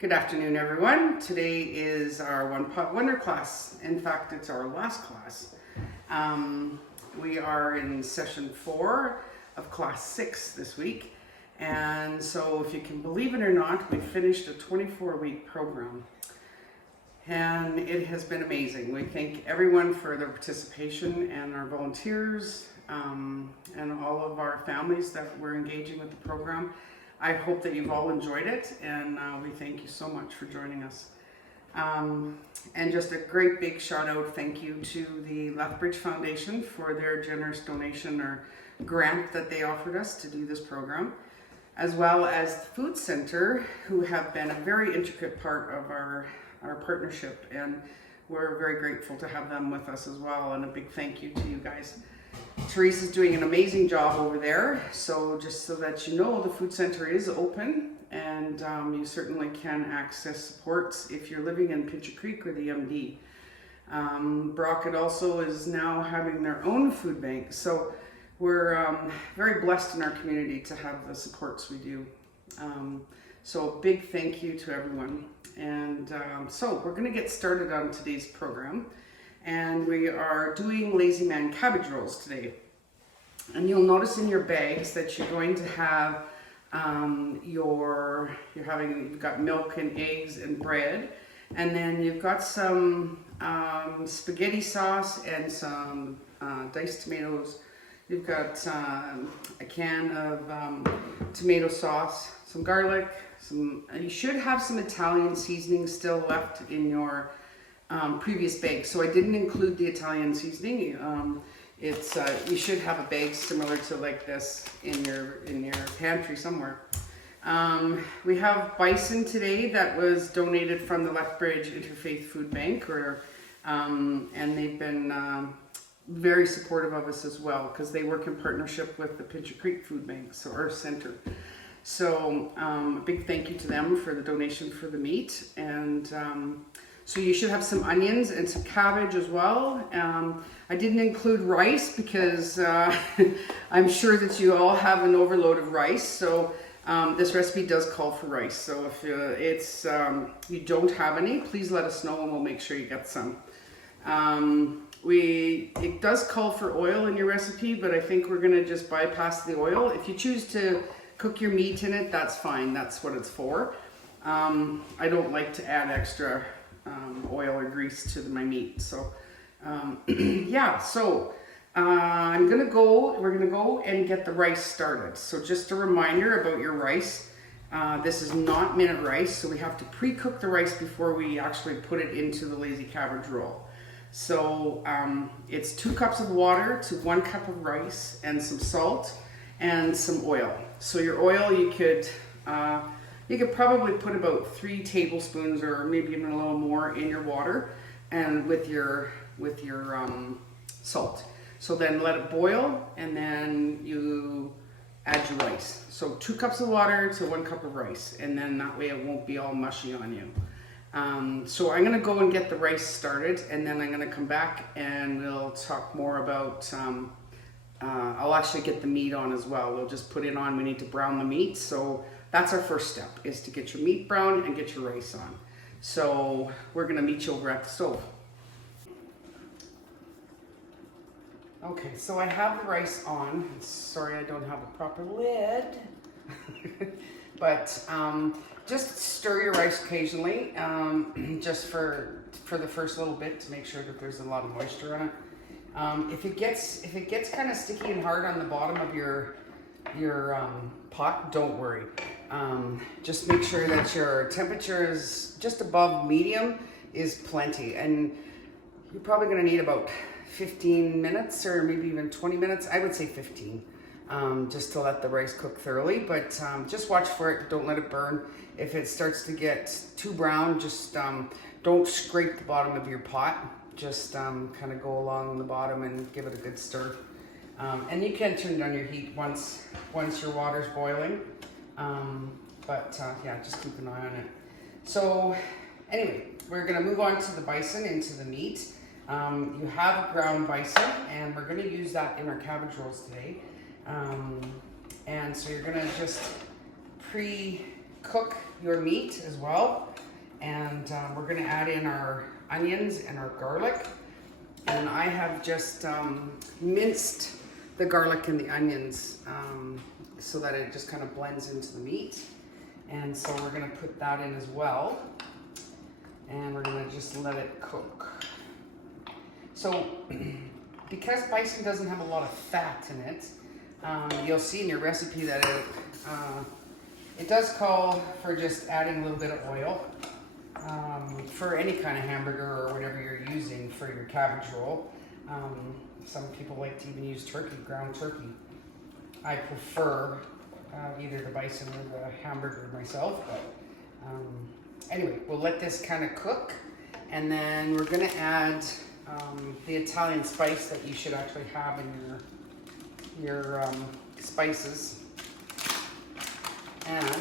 Good afternoon, everyone. Today is our One Pot Wonder class. In fact, it's our last class. We are in session 4 of class 6 this week. And so if you can believe it or not, we finished a 24-week program. And it has been amazing. We thank everyone for their participation and our volunteers and all of our families that were engaging with the program. I hope that you've all enjoyed it, and we thank you so much for joining us. And just a great big shout out thank you to the Lethbridge Foundation for their generous donation or grant that they offered us to do this program, as well as the Food Center, who have been a very intricate part of our partnership, and we're very grateful to have them with us as well, and a big thank you to you guys. Teresa's doing an amazing job over there, so just so that you know, the Food Center is open, and you certainly can access supports if you're living in Pincher Creek or the MD. Brockett also is now having their own food bank, so we're very blessed in our community to have the supports we do. So a big thank you to everyone. And so we're going to get started on today's program. And we are doing Lazy Man cabbage rolls today. And you'll notice in your bags that you're going to have you've got milk and eggs and bread, and then you've got some spaghetti sauce and some diced tomatoes. You've got a can of tomato sauce, some garlic, you should have some Italian seasoning still left in your previous bag. So I didn't include the Italian seasoning. You should have a bag similar to like this in your pantry somewhere. We have bison today that was donated from the Lethbridge Interfaith Food Bank, and they've been very supportive of us as well, because they work in partnership with the Pincher Creek Food Bank, so our center. So a big thank you to them for the donation for the meat. And so you should have some onions and some cabbage as well. I didn't include rice because I'm sure that you all have an overload of rice. So this recipe does call for rice. So if you don't have any, please let us know and we'll make sure you get some. It does call for oil in your recipe, but I think we're gonna just bypass the oil. If you choose to cook your meat in it, that's fine. That's what it's for. I don't like to add extra oil or grease to my meat. So yeah, so we're gonna go and get the rice started. So just a reminder about your rice. This is not minute rice, so we have to pre-cook the rice before we actually put it into the lazy cabbage roll. So it's 2 cups of water to 1 cup of rice and some salt and some oil. So your oil, you could probably put about 3 tablespoons or maybe even a little more in your water, and with your salt. So then let it boil, and then you add your rice. So 2 cups of water to 1 cup of rice, and then that way it won't be all mushy on you. So I'm gonna go and get the rice started, and then I'm gonna come back and we'll talk more about I'll actually get the meat on as well. We'll just put it on. We need to brown the meat. So that's our first step, is to get your meat brown and get your rice on. So we're gonna meet you over at the stove. Okay, so I have the rice on. Sorry, I don't have a proper lid. But just stir your rice occasionally, just for the first little bit, to make sure that there's a lot of moisture on it. If it gets kind of sticky and hard on the bottom of your pot, don't worry. Just make sure that your temperature is just above medium is plenty, and you're probably going to need about 15 minutes or maybe even 20 minutes. I would say 15, just to let the rice cook thoroughly. But just watch for it. Don't let it burn. If it starts to get too brown, just don't scrape the bottom of your pot. Just kind of go along the bottom and give it a good stir. And you can turn down your heat once your water's boiling. Yeah, just keep an eye on it. So anyway, we're gonna move on to the bison, into the meat. You have ground bison, and we're gonna use that in our cabbage rolls today. And so you're gonna just pre-cook your meat as well. And we're gonna add in our onions and our garlic. And I have just minced the garlic and the onions so that it just kind of blends into the meat. And so we're gonna put that in as well. And we're gonna just let it cook. So because bison doesn't have a lot of fat in it, you'll see in your recipe that it does call for just adding a little bit of oil for any kind of hamburger or whatever you're using for your cabbage roll. Some people like to even use turkey, ground turkey. I prefer either the bison or the hamburger myself, but anyway, we'll let this kind of cook, and then we're gonna add the Italian spice that you should actually have in your spices. And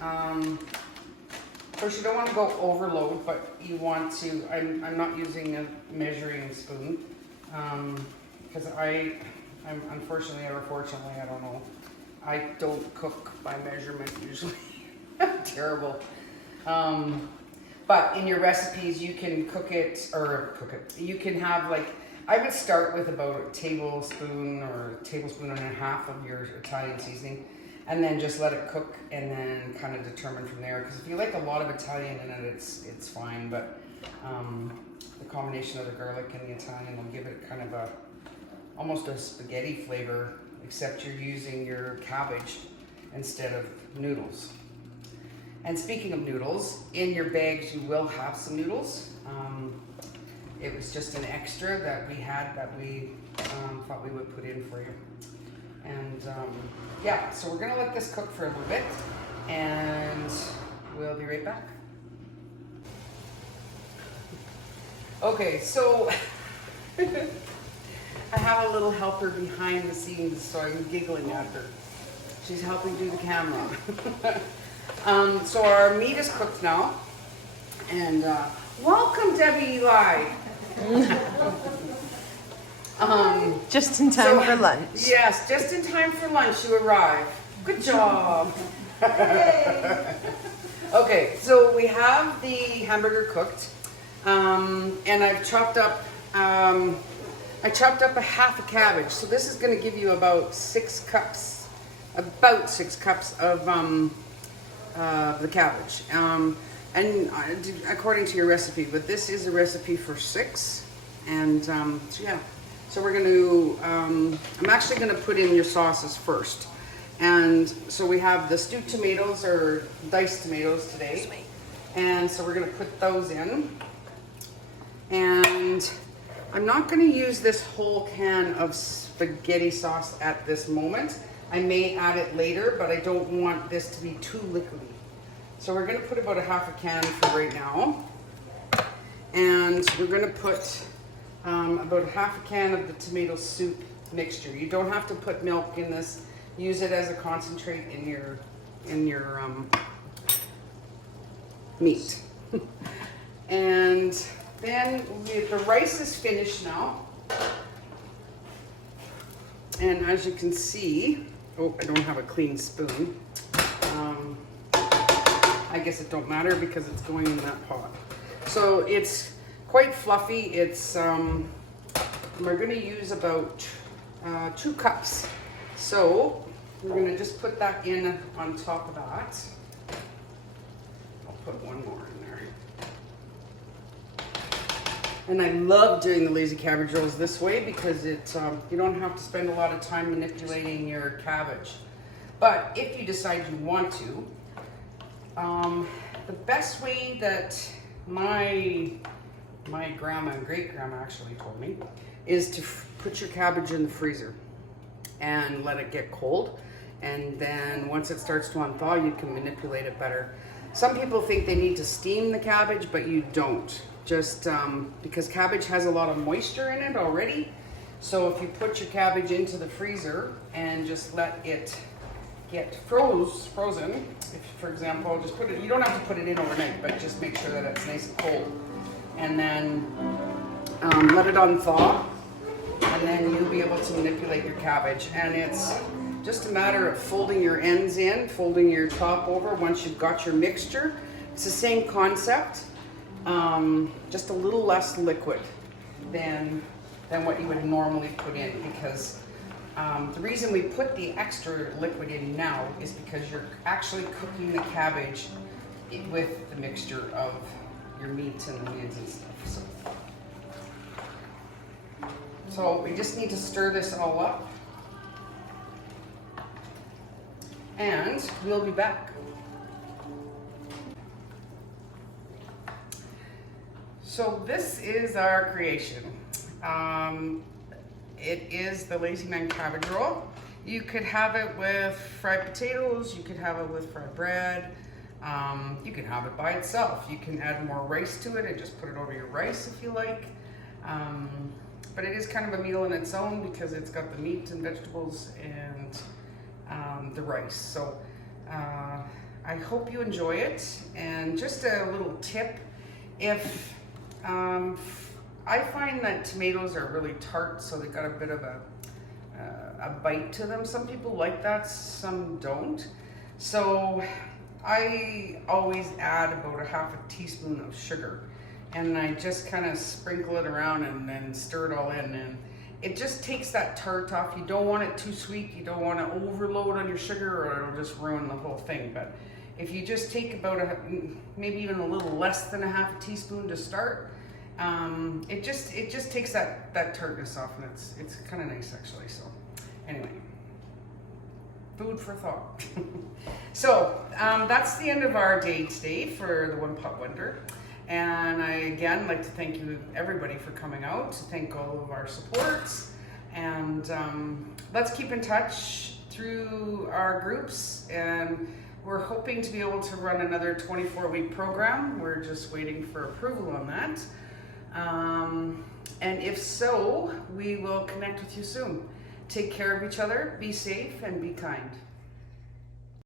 of course you don't want to go overload, but you want to, I'm not using a measuring spoon because I'm unfortunately or fortunately, I don't know, I don't cook by measurement usually. I'm terrible. But in your recipes, you can you can have like, I would start with about a tablespoon or a tablespoon and a half of your Italian seasoning, and then just let it cook and then kind of determine from there. Because if you like a lot of Italian in it, it's fine, but the combination of the garlic and the Italian will give it kind of almost a spaghetti flavor, except you're using your cabbage instead of noodles. And speaking of noodles, in your bags you will have some noodles. It was just an extra that we had that we thought we would put in for you. And yeah, so we're gonna let this cook for a little bit and we'll be right back. Okay, so I have a little helper behind the scenes, so I'm giggling at her. She's helping do the camera. So our meat is cooked now, and welcome, Debbie Eli. Just in time for lunch. Yes, just in time for lunch you arrive. Good job. Okay, so we have the hamburger cooked, and I've chopped up. I chopped up a half a cabbage, so this is going to give you about 6 cups. About 6 cups of the cabbage, and according to your recipe, but this is a recipe for 6, and so yeah, so we're going to, I'm actually going to put in your sauces first, and so we have the stewed tomatoes or diced tomatoes today, and so we're going to put those in, and I'm not going to use this whole can of spaghetti sauce at this moment. I may add it later, but I don't want this to be too liquidy. So we're gonna put about a half a can for right now. And we're gonna put about a half a can of the tomato soup mixture. You don't have to put milk in this. Use it as a concentrate in your meat. And then the rice is finished now. And as you can see, oh, I don't have a clean spoon. I guess it don't matter because it's going in that pot. So it's quite fluffy. It's we're going to use about 2 cups. So we're going to just put that in on top of that. I'll put one more in there. And I love doing the lazy cabbage rolls this way because it you don't have to spend a lot of time manipulating your cabbage. But if you decide you want to, the best way that my grandma and great grandma actually told me is to put your cabbage in the freezer and let it get cold, and then once it starts to unthaw you can manipulate it better. Some people think they need to steam the cabbage, but you don't, just because cabbage has a lot of moisture in it already. So if you put your cabbage into the freezer and just let it get frozen, if, for example, just put it, you don't have to put it in overnight, but just make sure that it's nice and cold, and then let it unthaw, and then you'll be able to manipulate your cabbage. And it's just a matter of folding your ends in, folding your top over once you've got your mixture, It's the same concept, just a little less liquid than what you would normally put in, because the reason we put the extra liquid in now is because you're actually cooking the cabbage with the mixture of your meat and the onions and stuff. So we just need to stir this all up, and we'll be back. So this is our creation. It is the Lazy Man cabbage roll. You could have it with fried potatoes, you could have it with fried bread, you can have it by itself. You can add more rice to it and just put it over your rice if you like. But it is kind of a meal in its own because it's got the meat and vegetables and the rice. So I hope you enjoy it. And just a little tip, if I find that tomatoes are really tart, so they've got a bit of a bite to them. Some people like that, some don't. So I always add about a half a teaspoon of sugar, and I just kind of sprinkle it around and then stir it all in, and it just takes that tart off. You don't want it too sweet, you don't want to overload on your sugar or it'll just ruin the whole thing. But if you just take about maybe even a little less than a half a teaspoon to start, it just takes that tartness off, and it's kind of nice actually. So anyway, food for thought. So that's the end of our day today for the One Pot Wonder. And I again like to thank you everybody for coming out, to thank all of our supports, and let's keep in touch through our groups, and we're hoping to be able to run another 24-week program. We're just waiting for approval on that. And if so, we will connect with you soon. Take care of each other, be safe, and be kind.